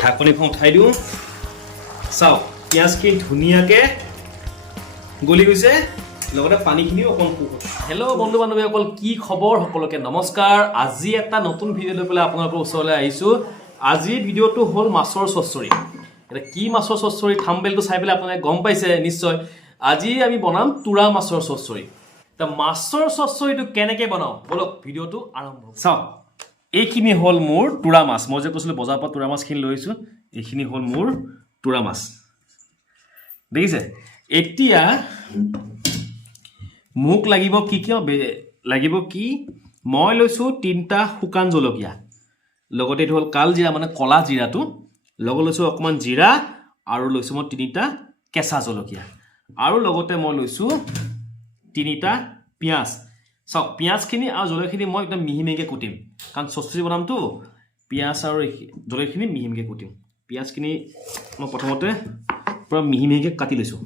ঢাকনিখন উঠাই দিওঁ চাওক পিঁয়াজখিনি ধুনীয়াকৈ গলি গৈছে লগতে পানীখিনিও অকণ হেল্ল' বন্ধু বান্ধৱীসকল কি খবৰ সকলোকে নমস্কাৰ আজি এটা নতুন ভিডিঅ' লৈ পেলাই আপোনালোকৰ ওচৰলৈ আহিছোঁ আজিৰ ভিডিঅ'টো হ'ল মাছৰ চচ্চৰি এটা কি মাছৰ চচ্চৰি থাম্বনেইলটো চাই পেলাই আপোনালোকে গম পাইছে নিশ্চয় আজি আমি বনাম তুৰা মাছৰ চচ্চৰি তা মাছৰ চচ্চৰিটো কেনেকৈ বনাওঁ বলক ভিডিঅ'টো আৰম্ভ চাওক এইখিনি হ'ল মোৰ তুৰা মাছ মই যে কৈছিলোঁ বজাৰৰ পৰা তুৰা মাছখিনি লৈ আহিছোঁ এইখিনি হ'ল মোৰ তুৰা মাছ দেখিছে এতিয়া মোক লাগিব কি কিয় লাগিব কি মই লৈছোঁ 3টা শুকান জলকীয়া লগতে এইটো হ'ল কাল জিৰা মানে কলা জিৰাটো লগত লৈছোঁ অকণমান জিৰা আৰু লৈছোঁ মই 3টা কেঁচা জলকীয়া আৰু লগতে মই লৈছোঁ 3টা পিঁয়াজ চাওক পিঁয়াজখিনি আৰু জলকীয়াখিনি মই একদম মিহি মিহিকৈ কুটিম কাৰণ চচ্চৰি বনামতো পিঁয়াজ আৰু জলকীয়াখিনি মিহি মিহিকৈ কুটিম পিঁয়াজখিনি মই প্ৰথমতে পূৰা মিহি মিহিকৈ কাটি লৈছোঁ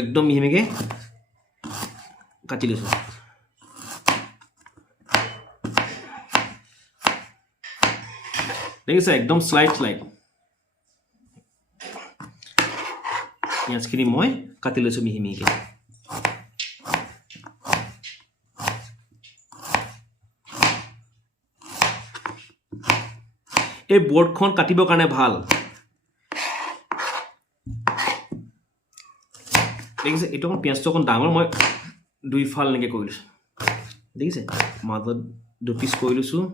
একদম মিহি মিহিকৈ কাটি লৈছোঁ দেখিছে একদম শ্লাইড পিঁয়াজখিনি মই কাটি লৈছোঁ মিহি মিহিকৈ এই বৰ্ডখন কাটিবৰ কাৰণে ভাল দেখিছে এইটো অকণ পিঁয়াজটো অকণ ডাঙৰ মই 2 ফাল এনেকৈ কৰি লৈছোঁ দেখিছে মাজত 2 পিচ কৰি লৈছোঁ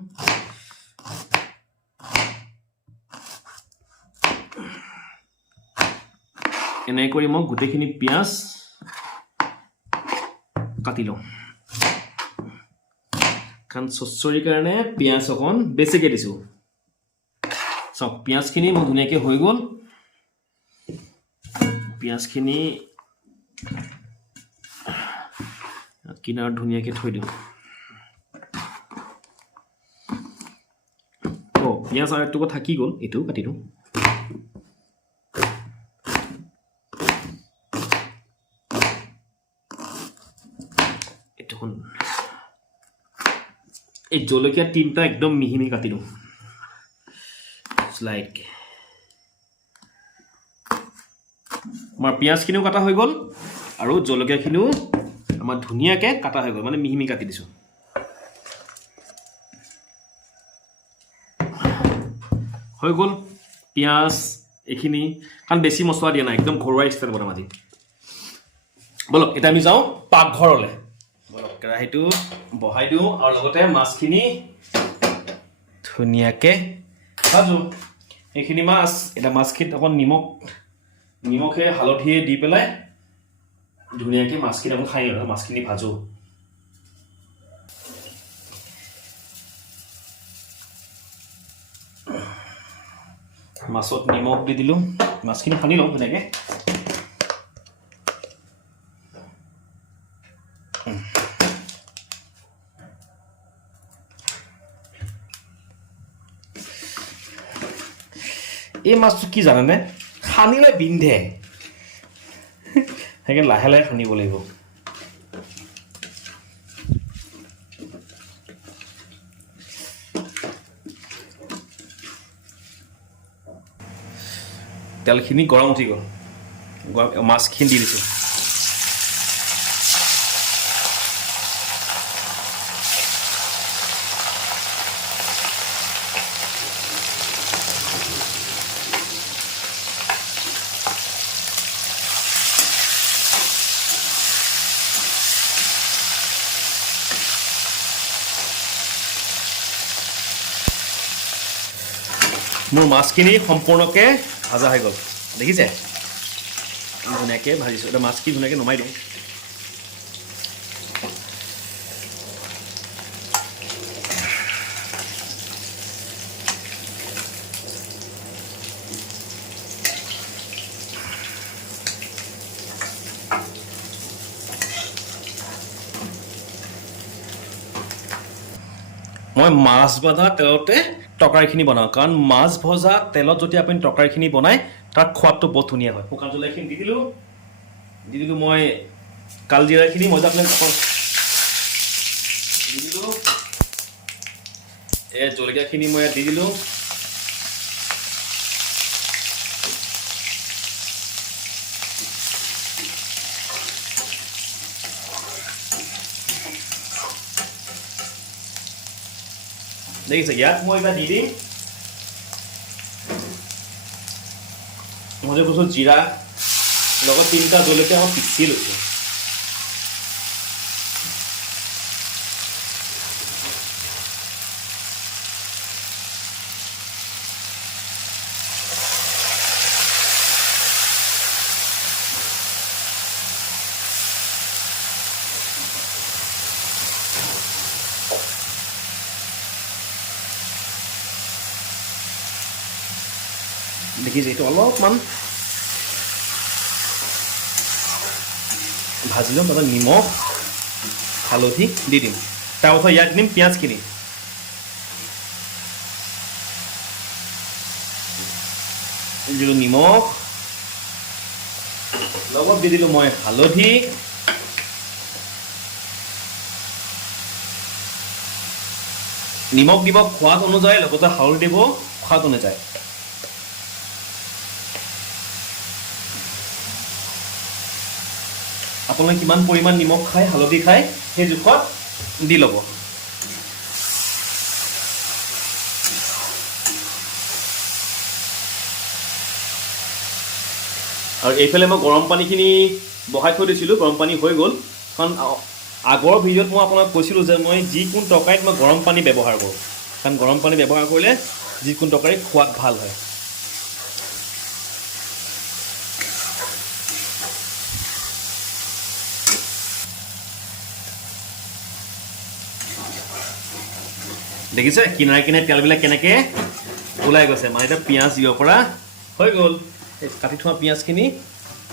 এনেকৈ কৰি মই গোটেইখিনি পিঁয়াজ কাটি লওঁ কাৰণ চচ্চৰিৰ কাৰণে পিঁয়াজ অকণ বেছিকৈ দিছোঁ চাওক পিঁয়াজখিনি মোৰ ধুনীয়াকৈ হৈ গ'ল পিঁয়াজখিনি কিনাৰত ধুনীয়াকৈ থৈ দিওঁ পিঁয়াজ আৰু একটুকু থাকি গ'ল এইটোও কাটি দিওঁ এই জলকীয়া 3টা একদম মিহি মিহি কাটি দিওঁ শ্লাইডকৈ আমাৰ পিঁয়াজখিনিও কাটা হৈ গ'ল আৰু জলকীয়াখিনিও আমাৰ ধুনীয়াকৈ কাটা হৈ গ'ল মানে মিহি মিহি কাটি দিছোঁ হৈ গ'ল পিঁয়াজ এইখিনি কাৰণ বেছি মছলা দিয়া নাই একদম ঘৰুৱা ষ্টাইল বনাম আজি বলক এতিয়া আমি যাওঁ পাকঘৰলৈ বলক কেৰাহীটো বহাই দিওঁ আৰু লগতে মাছখিনি ধুনীয়াকৈ ভাজোঁ এইখিনি মাছ এতিয়া মাছখিনিত অকণ নিমখে হালধিয়ে দি পেলাই ধুনীয়াকৈ মাছখিনি অকণ খাই লওঁ মাছখিনি ভাজোঁ মাছত নিমখ দি দিলোঁ মাছখিনি সানি লওঁ ধুনীয়াকৈ এই মাছটো কি জানেনে সানিলে বিন্ধে সেইকাৰণে লাহে লাহে সানিব লাগিব তেলখিনি গৰম উঠি গ'ল মাছখিনি দি দিছোঁ মোৰ মাছখিনি সম্পূৰ্ণকৈ ভাজা হৈ গ'ল দেখিছে ধুনীয়াকৈ ভাজিছোঁ এতিয়া মাছখিনি ধুনীয়াকৈ নমাই দিওঁ মই মাছ ভাজা তেলতে তৰকাৰীখিনি বনাওঁ কাৰণ মাছ ভজা তেলত যদি আপুনি তৰকাৰীখিনি বনায় তাৰ সোৱাদটো বহুত ধুনীয়া হয় শুকান জলকীয়াখিনি দি দিলোঁ মই কালজিৰাখিনি মই যে আপোনাক দি দিলোঁ জলকীয়াখিনি মই দি দিলোঁ। দেখিছে, ইয়াত মই এতিয়া দি দিম মই যে কৈছোঁ জিৰা লগত 3টা জলকীয়া মই পিচি লৈছোঁ। দেখিছে, এইটো অলপমান ভাজি ল'ম, তাতে নিমখ হালধি দি দিম। তাৰপাছত ইয়াত দিম পিঁয়াজখিনি। দিলোঁ নিমখ, লগত দি দিলোঁ মই হালধি, নিমখ দিব সোৱাদ অনুযায়ী, লগতে হালধি দিব সোৱাদ অনুযায়ী। আপোনালোকে কিমান পৰিমাণ নিমখ খায়, হালধি খায়, সেই জোখত দি ল'ব। আৰু এইফালে মই গৰম পানীখিনি বহাই থৈ দিছিলোঁ, গৰম পানী হৈ গ'ল। কাৰণ আগৰ ভিডিঅ'ত মই আপোনাক কৈছিলোঁ যে মই যিকোনো তৰকাৰীত মই গৰম পানী ব্যৱহাৰ কৰোঁ, কাৰণ গৰম পানী ব্যৱহাৰ কৰিলে যিকোনো তৰকাৰী সোৱাদ ভাল হয়। দেখিছে কিনাৰে কিনাৰে তেলবিলাক কেনেকৈ ওলাই গৈছে, মানে এতিয়া পিঁয়াজ দিব পৰা হৈ গ'ল। কাটি থোৱা পিঁয়াজখিনি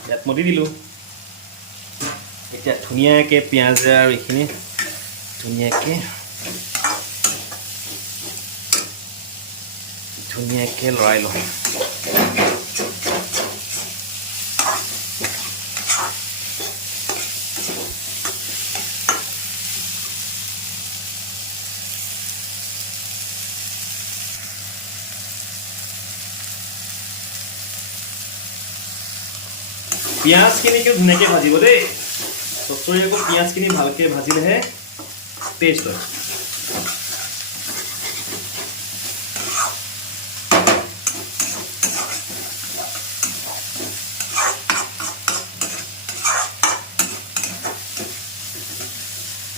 ইয়াত মই দি দিলোঁ। এতিয়া ধুনীয়াকৈ পিঁয়াজ আৰু এইখিনি ধুনীয়াকৈ লৰাই লওঁ। পিঁয়াজখিনিকে ধুনীয়াকৈ ভাজিব দেই। চচৰি আকৌ পিঁয়াজখিনি ভালকৈ ভাজিলেহে টেষ্ট হয়।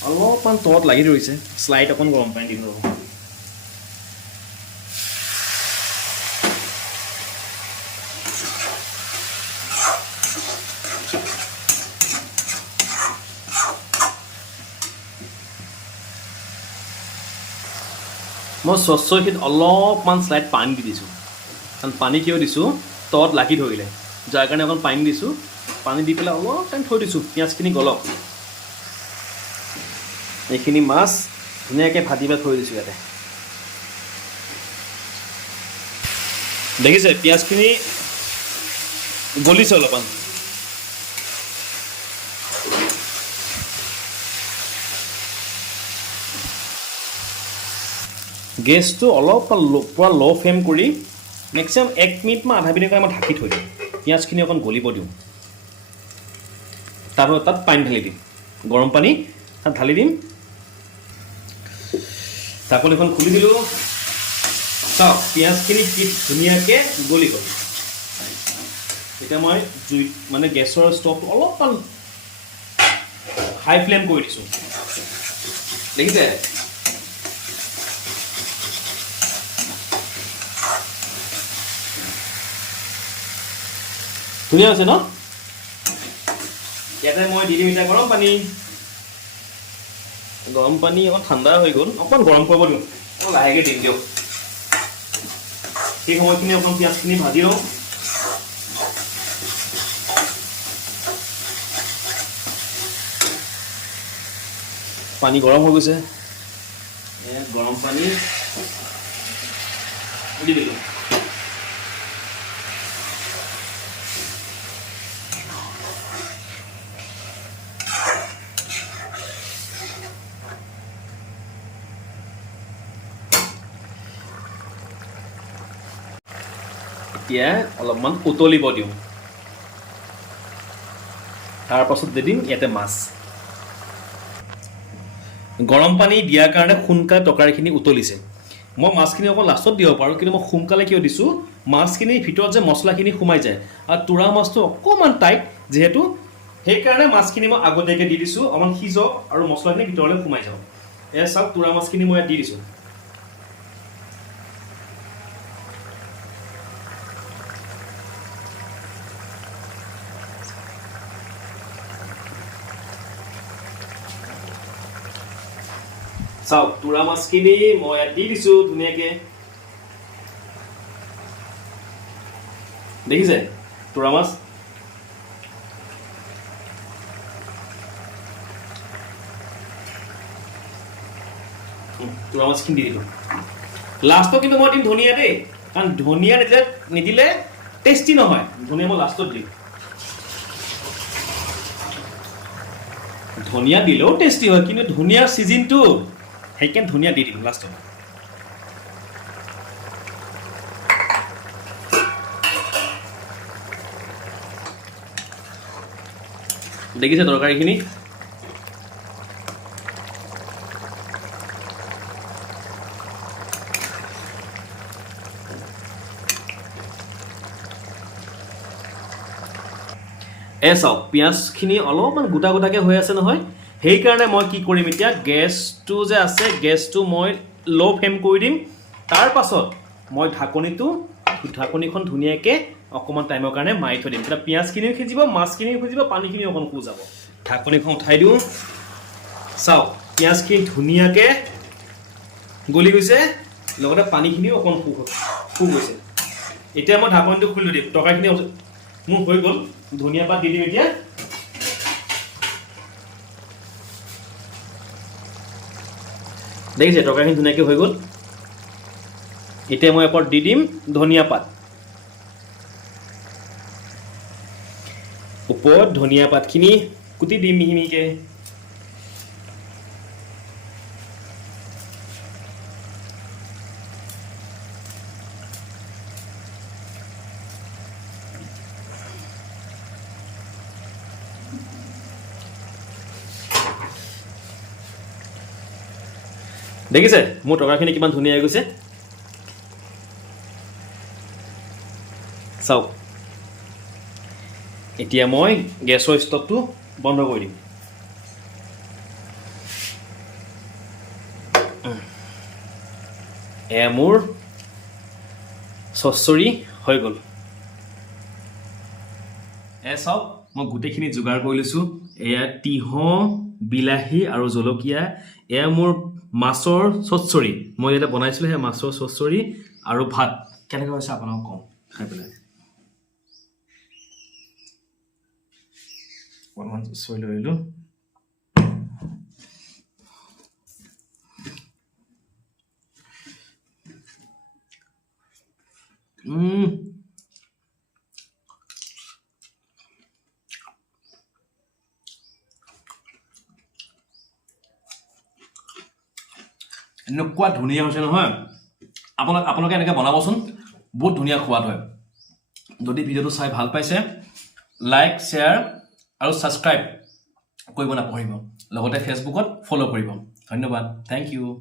অলপমান তলত লাগি ধৰিছে, শ্লাইড অকণ গৰম পানী দি ল'ব। মই চচৰিখিনিত অলপমান শ্লাইড পানী দি দিছোঁ, কাৰণ পানী কিয় দিছোঁ, তলত লাগি ধৰিলে, যাৰ কাৰণে অকণ পানী দিছোঁ। পানী দি পেলাই অলপ টাইম থৈ দিছোঁ, পিঁয়াজখিনি গলক। এইখিনি মাছ ধুনীয়াকৈ ভাজি পেলাই থৈ দিছোঁ ইয়াতে। দেখিছে পিঁয়াজখিনি গলিছে অলপমান। গেছটো অলপমান পূৰা ল' ফ্লেম কৰি মেক্সিমাম 1 মিনিট বা আধা মিনিটকৈ মই ঢাকি থৈ দিওঁ, পিঁয়াজখিনি অকণ গলিব দিওঁ। তাৰপিছত তাত পানী ঢালি দিম, গৰম পানী তাত ঢালি দিম। ঢাকনিখন খুলি দিলোঁ। চাওক পিঁয়াজখিনি কি ধুনীয়াকৈ গলি গ'ল। এতিয়া মই মানে গেছৰ ষ্টভটো অলপমান হাই ফ্লেম কৰি দিছোঁ, দেখিছে। ধুনীয়া হৈছে ন। ইয়াতে মই দি দিম এতিয়া গৰম পানী। গৰম পানী অকণ ঠাণ্ডা হৈ গ'ল, অকণ গৰম কৰিব দিওঁ, লাহেকৈ দিম দিয়ক। সেই সময়খিনি অকণ পিঁয়াজখিনি ভাজি লওঁ। পানী গৰম হৈ গৈছে, গৰম পানী দি দিলোঁ। এতিয়া অলপমান উতলিব দিওঁ তাৰপাছত দি দিম ইয়াতে মাছ গৰম পানী দিয়াৰ কাৰণে সোনকালে তৰকাৰীখিনি উতলিছে মই মাছখিনি অকণ লাষ্টত দিব পাৰোঁ কিন্তু মই সোনকালে কিয় দিছোঁ মাছখিনিৰ ভিতৰত যে মছলাখিনি সোমাই যায় আৰু তোৰা মাছটো অকণমান টাইট যিহেতু সেইকাৰণে মাছখিনি মই আগতীয়াকৈ দি দিছোঁ অকণমান সিজক আৰু মছলাখিনি ভিতৰলৈ সোমাই যাওক এয়া চাওক তোৰা মাছখিনি মই ইয়াত দি দিছোঁ চাওক তোৰা মাছখিনি মই ইয়াত দি দিছোঁ ধুনীয়াকৈ দেখিছে তোৰা মাছ তোৰা মাছখিনি দি দিলোঁ লাষ্টত কিন্তু মই দিম ধনিয়া দেই কাৰণ ধনিয়া নিদিলে টেষ্টি নহয় ধনিয়া মই লাষ্টত দিম ধনিয়া দিলেও টেষ্টি হয় কিন্তু ধনিয়াৰ ছিজনটো সেইকাৰণে ধনিয়া দি দিম লাষ্টত দেখিছে তৰকাৰীখিনি চাওক পিঁয়াজখিনি অলপমান গোটা গোটাকৈ হৈ আছে নহয় সেইকাৰণে মই কি কৰিম এতিয়া গেছটো যে আছে গেছটো মই ল' ফ্লেম কৰি দিম তাৰ পাছত মই ঢাকনিখন ধুনীয়াকৈ অকণমান টাইমৰ কাৰণে মাৰি থৈ দিম তেতিয়া পিঁয়াজখিনিও সিজিব মাছখিনিও সিজিব পানীখিনিও অকণ সিজাব ঢাকনিখন উঠাই দিওঁ চাওক পিঁয়াজখিনি ধুনীয়াকৈ গলি গৈছে লগতে পানীখিনিও অকণ শুক গৈছে এতিয়া মই ঢাকনিটো খুলি দিম তৰকাৰীখিনি মোৰ হৈ গ'ল ধনিয়া পাত দি দিম এতিয়া দেখিছে তৰকাৰীখিনি ধুনীয়াকৈ হৈ গ'ল এতিয়া মই ওপৰত দি দিম ধনিয়া পাত ওপৰত ধনিয়া পাতখিনি কুটি দিম মিহি মিহিকৈ দেখিছে মোৰ তৰকাৰীখিনি কিমান ধুনীয়া হৈ গৈছে চাওক এতিয়া মই গেছৰ ষ্টভটো বন্ধ কৰি দিম এয়া মোৰ চচ্চৰি হৈ গ'ল চাওক মই গোটেইখিনি যোগাৰ কৰি লৈছোঁ এয়া তিয়ঁহ বিলাহী আৰু জলকীয়া এয়া মোৰ মাছৰ চচ্চৰি মই যেতিয়া বনাইছিলোঁ সেই মাছৰ চচ্চৰি আৰু ভাত কেনেকৈ হৈছে আপোনাক কওঁ খাই পেলাই অকণমান চচ্চৰি লৈ আহিলোঁ এনেকুৱা ধুনীয়া হৈছে নহয় আপোনালোকে এনেকৈ বনাবচোন বহুত ধুনীয়া সোৱাদ হয় যদি ভিডিঅ'টো চাই ভাল পাইছে লাইক শ্বেয়াৰ আৰু ছাবস্ক্ৰাইব কৰিব নাপাহৰিব লগতে ফেচবুকত ফ'ল' কৰিব ধন্যবাদ থেংক ইউ